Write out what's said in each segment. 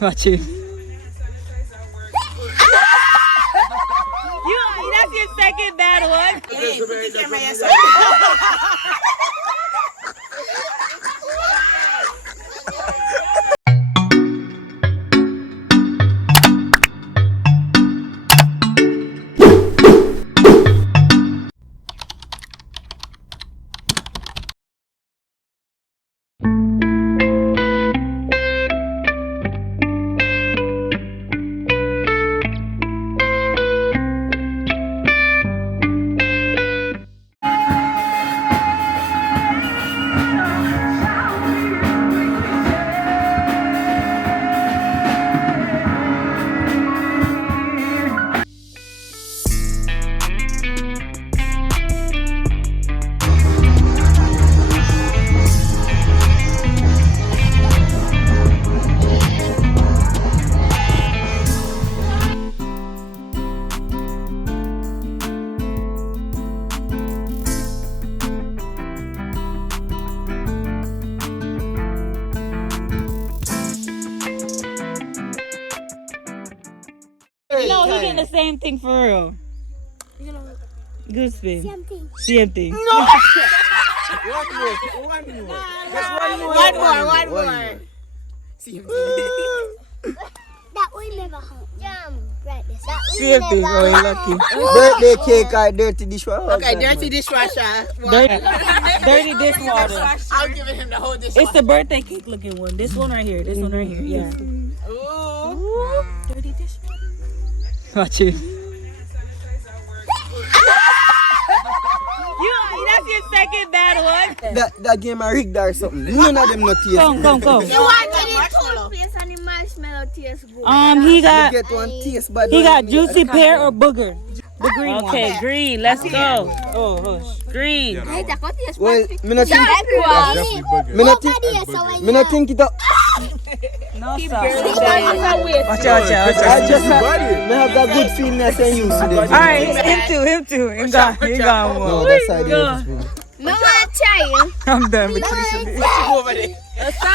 Watch you. That's your second bad one. No, he getting the same thing for real. Good spin. Same thing. No! One more. Same thing. That will never happen. Same thing. Oh, you're lucky. Birthday cake or dirty dishwasher? Okay, dirty dishwasher. Dirty dishwater. I'm giving him the whole dishwasher. It's the birthday cake looking one. This one right here. This one right here. Yeah. Ooh. Dirty dishwater. Watch you. That's your second bad one. That game I rigged or something. None of them not taste. Come. You want the toothpaste and the marshmallow taste good. He got. Get one taste, but He got juicy pear or booger. The green one. Okay, green. Let's go. Oh, hush. Green. well, me not think. Me not think it up. No, stop. Watch out. I just have that good feeling I can use today. All right, him too. He got one. No, that's how it is. No one try you. I'm done with this.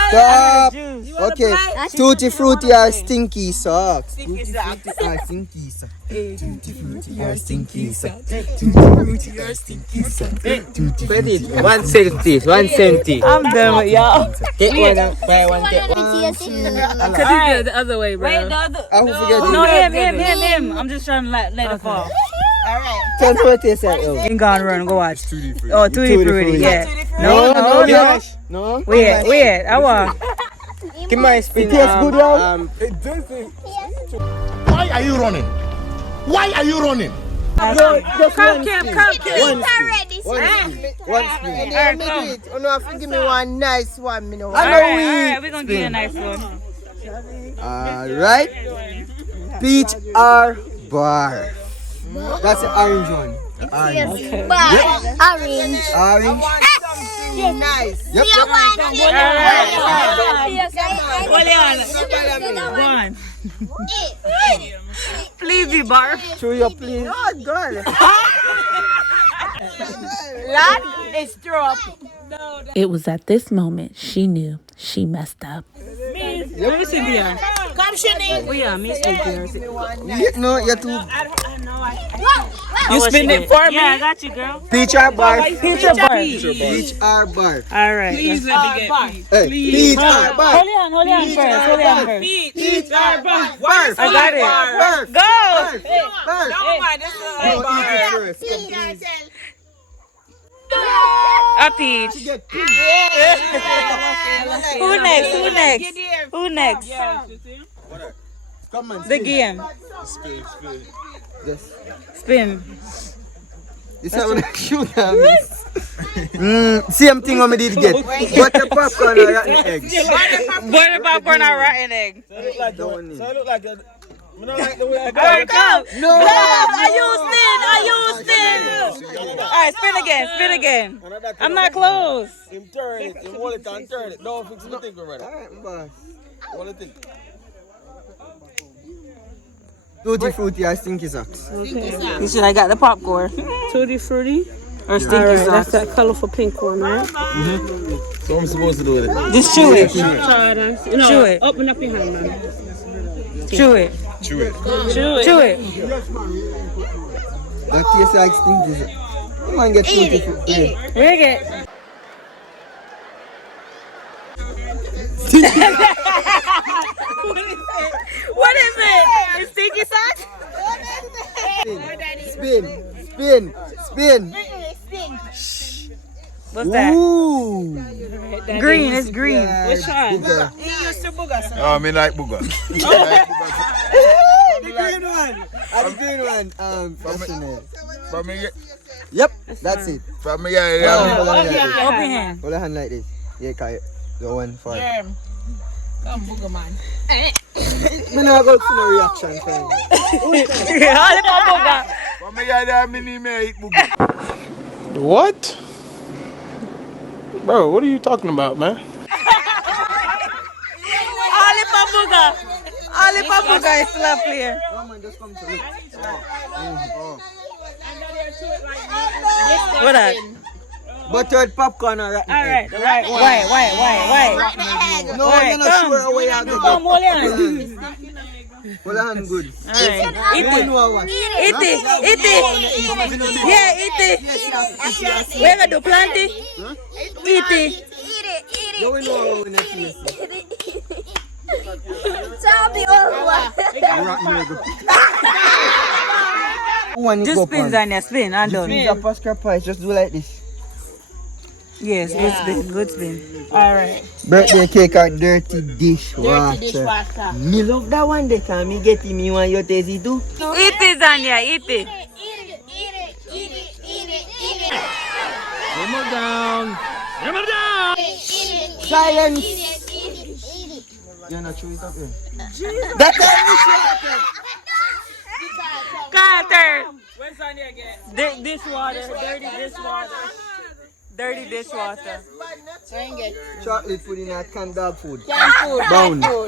Stop. Okay. Tutti frutti are stinky socks. Tutti frutti are stinky socks. Tutti frutti are stinky socks. Tutti frutti are stinky socks. Credit 170. I'm done with y'all. Take one and buy one. Take one. Could you do it the other way, bro? Wait, the other. I will forget No, you. him. I'm just trying to let it fall. Tell me what you said. Ain't gone run. Go watch. Oh, Tutti Frutti. Yeah. No. No. Wait. I want. Give my spin. It tastes good, y'all. Why are you running? Just Come, one Kim. spin. One spin. Give me one nice one. All right, we're gonna give you a nice one. Alright. Peach or bar? That's the orange one. Orange. Orange. Nice. Yep. One. Please be barf. Show your please. Oh, God. Lad is drop. It was at this moment she knew she messed up. Let me see there. Come, Shani. We are Miss there. No, you're too. You spin it for me. Yeah, I got you, girl. Peach or bar? Peach or bar? Peach or bar? All right. Please let me get peach. Hey, peach or bar? Hold on first. Peach or bar? I got it. Go. Bar. No, eat it first. A peach. Who next? Come on. The game. Yes. Spin. You said when I shoot at me. Same thing what me did get. Butter popcorn or rotten eggs. Butter popcorn or rotten egg. So it look like a. I don't like the way I All right, come. No. Are you spin? All right, spin again. I'm not close. Him turn it, him hold it and turn it. Don't fix the thing already. Alright, boss. What do you think? Tutti frutti or stinky socks? You should have got the popcorn. Tutti Frutti. or stinky Alright, socks? that's that colorful pink one, right? So I'm supposed to do with it. Just chew it. No, Chew it. open up your hand, man. Chew it. Chew it. Chew it. That tastes like stinky. Come on, get tutti frutti. Rig it. What is it? It's stinky socks? Spin. What's that? Ooh. Green. It's green. Which one? He used to booger. So. Oh, me like booger. The green one. The green one. What's the name? From me, Yep, that's it. from me, Hold yeah. on like this. Open hand. Hold a hand like this. Yeah, Kai. The one for it. Come booger man. Me not go to no reaction time. From me, yeah, me eat booger. What? Bro, what are you talking about, man? Ali Papuga is still up here. Come on, just come to look. What that? Buttered popcorn or rotten egg. Alright, the right one. Why? No, you're not sure how you have to Come, hold on. Hold on, good. Alright. You know what? Eat it. Yeah, eat it. We're gonna do plenty. Eat it. You know how when it is. Just spins on there, spin and done. Spins up a scrap just do like this. Yes, good spin. Alright. Birthday cake or dirty dishwasher. Dirty dishwasher. Me love that one they can me get me one you taste it too. Eat it, Zania, eat it. Hammer down. Silence. You're not chewing it up here. That's Carter. Where's Sonia again? Dishwater, dirty dishwater. chocolate food in a canned dog food. Canned food. Bound. Food.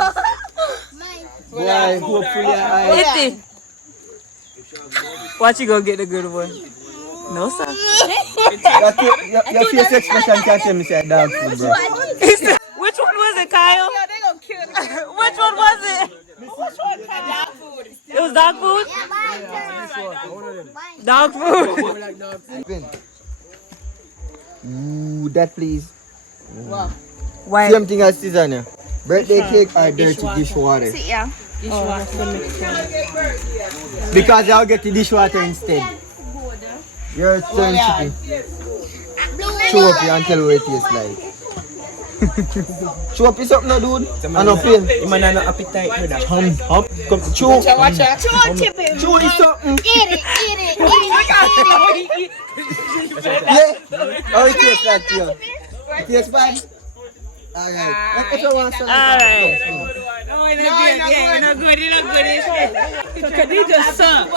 Boy, hopefully I. Eat it. Watch you go get the good one. No, sir. Your face expression can't tell me say dog food, bro. Which one was it, Kyle? Which one was it? It was dog food? Dog food. Ooh, that please. Why? Same thing as Susanna. Birthday cake or dirty dishwater? Yeah. Because I'll get the dishwater instead. Your turn, chicken. Show up here and tell what it tastes like. Show up is something, no, dude. I no pain. You man have no appetite for that. Come, chew. Chew is something. Yeah. How it tastes like to you? It tastes bad? Alright. If you want something. Alright. Oh, it's not good. Khadija suck.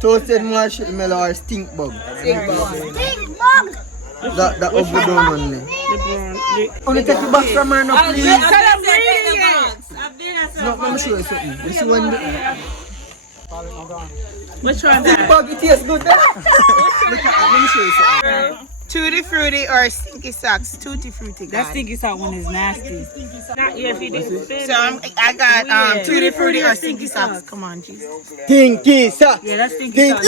Toasted marshmallow or stink bug? Stink bug. That overdone one there. Only take the box from her now, please. No, let me show you something. You see one? Which one? Stink bug, it tastes good there. Look at that, let me show you something. Tutti frutti or stinky socks? Tutti frutti. That stinky sock one is nasty. Not yet, if you didn't spin. So I got tutti frutti or stinky socks. Come on, Jesus. Stinky socks. Yeah, that's stinky sock.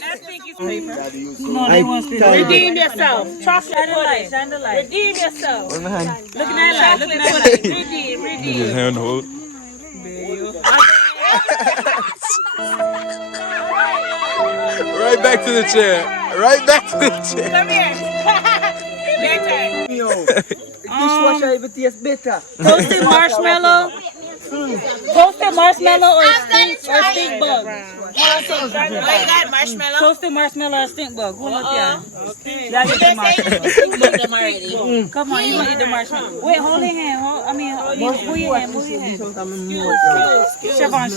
That's Pinky's paper. No, they want spin. Redeem yourself. Trust Shine the light, shine the light. Redeem yourself. Hold my hand. Look at that light. Look at that light. Redeem. Handhold. Right back to the chair. Right back to the chair. Come here. Your turn. Yo, dishwasher even tastes better. Toasted marshmallow. Toasted marshmallow or stink bug. What you got? Marshmallow? Toasted marshmallow or stink bug. Who look here? Y'all get the marshmallow. Come on, you want to eat the marshmallow. Wait, hold your hand. Move your hand. Siobhan.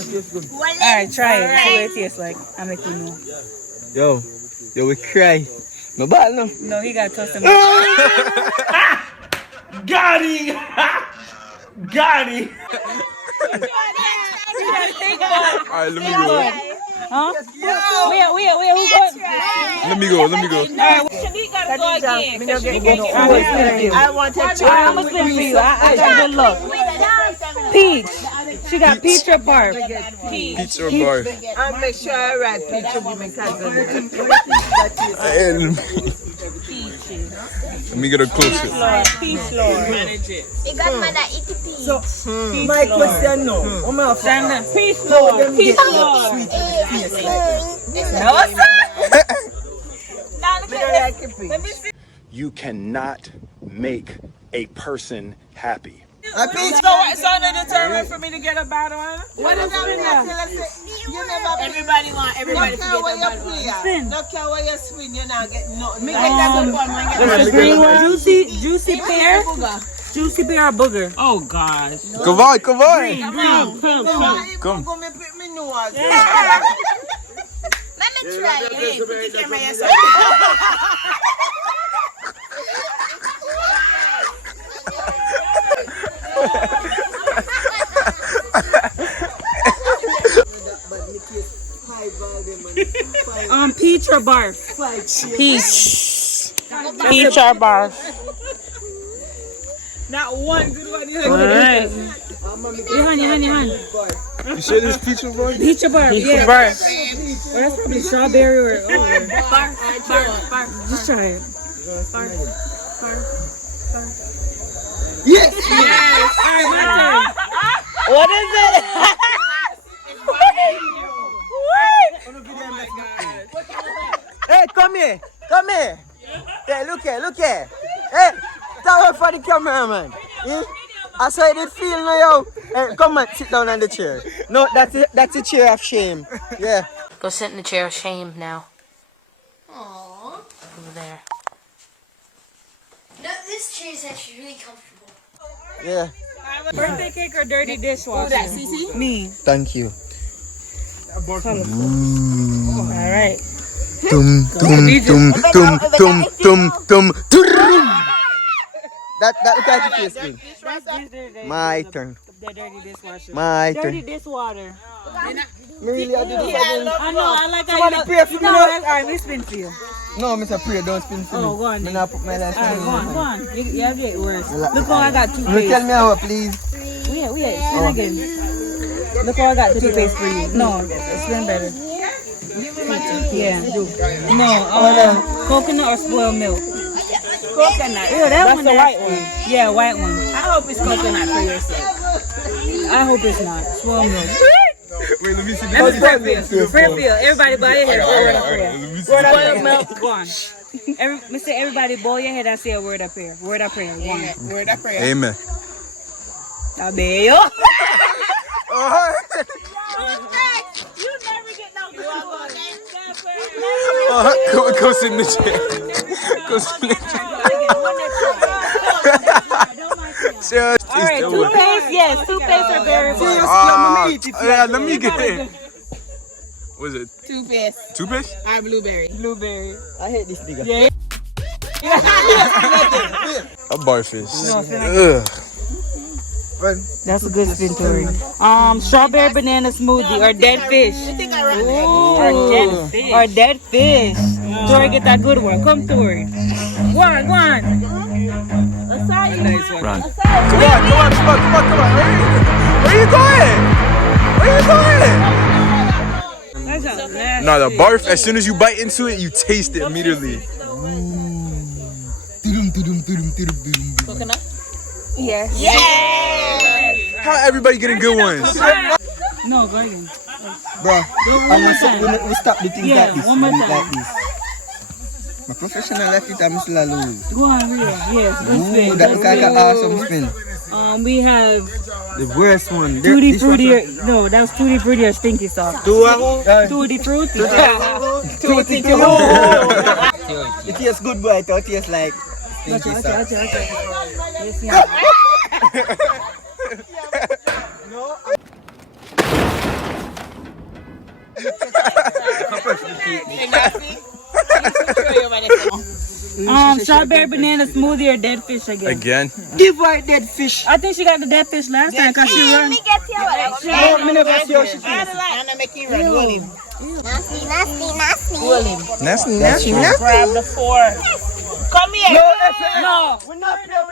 Alright, try it. See what it tastes like. I'll make you know. Yo, we cry. No bad no. No, he got toasted marshmallow. Got him! Got him! Alright, let me go. Huh? Where, who going? Let me go. Alright, Shanique gotta go again. I want to try. I'm gonna spin for you. I got good luck. Peach. She got peach or barf? Peach or bar? I'll make sure I write picture with my cousin. Let me get a closer. Peach Lord. You got mother eat the peas. My question now. Peach Lord. Peach Lord. Sweet taste like No, sir. You cannot make a person happy. a peach. So they determined for me to get a bottle one? What does that mean? You never play. Everybody to Look how get you a play. Look how you swing. You're not getting nothing. What's the green one? Juicy pear? Juicy pear or booger? Oh gosh. Come on. Come. Come. Go me pick me nose. Let me try it. Peach or barf? Peach or barf? Not one good one. Alright. Honey. You sure this peach or bar? Peach or barf? Yeah. Barf. Well, that's probably strawberry or barf. Just try it. Yes. Alright, my turn. What is it? Hey, come here. Hey, look here. Hey, tell her for the cameraman. I saw it feel now, yo. Hey, come on, sit down on the chair. No, that's a chair of shame. Yeah. Go sit in the chair of shame now. Aww. Over there. No, this chair is actually really comfortable. Yeah. Birthday cake or dirty dishwasher? Me. Thank you. Alright. Tum. That look like it tastes good. My turn. The dirty dishwasher. My Dirty turn. dishwater. Really, I did this again. I know, I like how Somebody pray for me now. Alright, we spin for you. No, Mr. Prayer, don't spin for me. Oh, go on Me then. not put my last Alright, name go on. on. You have to get worse. Look how I got You toothpaste. tell me how, please. We spin again. Look how I got toothpaste for you. No, spin better. Yeah. No, coconut or spoiled milk? Coconut. Yeah, that That's one. the white one. Yeah, white one. I hope it's coconut for your sake. I hope it's not. Spoiled milk. Wait, let me see. Let me Fairfield. Everybody bow your head. Word up here. Word up here. Go on. Say everybody bow your head. I say a word up here. Word up here. One. Word up prayer. Amen. Abeo. Go sit in the chair. Go sit in the chair. All right, toothpaste. Yes, toothpaste are very good. Yeah, let me get it. What is it? Toothpaste. Toothpaste? I blueberry. Blueberry. I hate this nigga. Yeah. A barfish. No, that's a good spin, Tori. Strawberry banana smoothie or dead fish. Or dead fish. Tori, get that good one. Come, Tori. Go on. Come on. Where you going? No, the barf, as soon as you bite into it, you taste it immediately. Coconut? Yes. How everybody getting good ones? No, go again. Bro, we stop the things Yeah, like this. one more time. Like this. My professional at it, I'm still lose. Go on, Ria. Yes, good spin. That look like an awesome spin. We have The worst one. Tutti Frutti. No, that was Tutti Frutti or Stinky Sauce. Tutti Frutti. Tutti. It tastes good, but I thought it tastes like stinky sauce. Strawberry banana smoothie or dead fish again. Again? Give her dead fish. I think she got the dead fish last time because she run. Me get here. No, me never see how she feels. I'm make you run. Hold him. Nasty, nasty, nasty. Hold him. Nasty, nasty, nasty. Grab the 4. Come here. No, we're not playing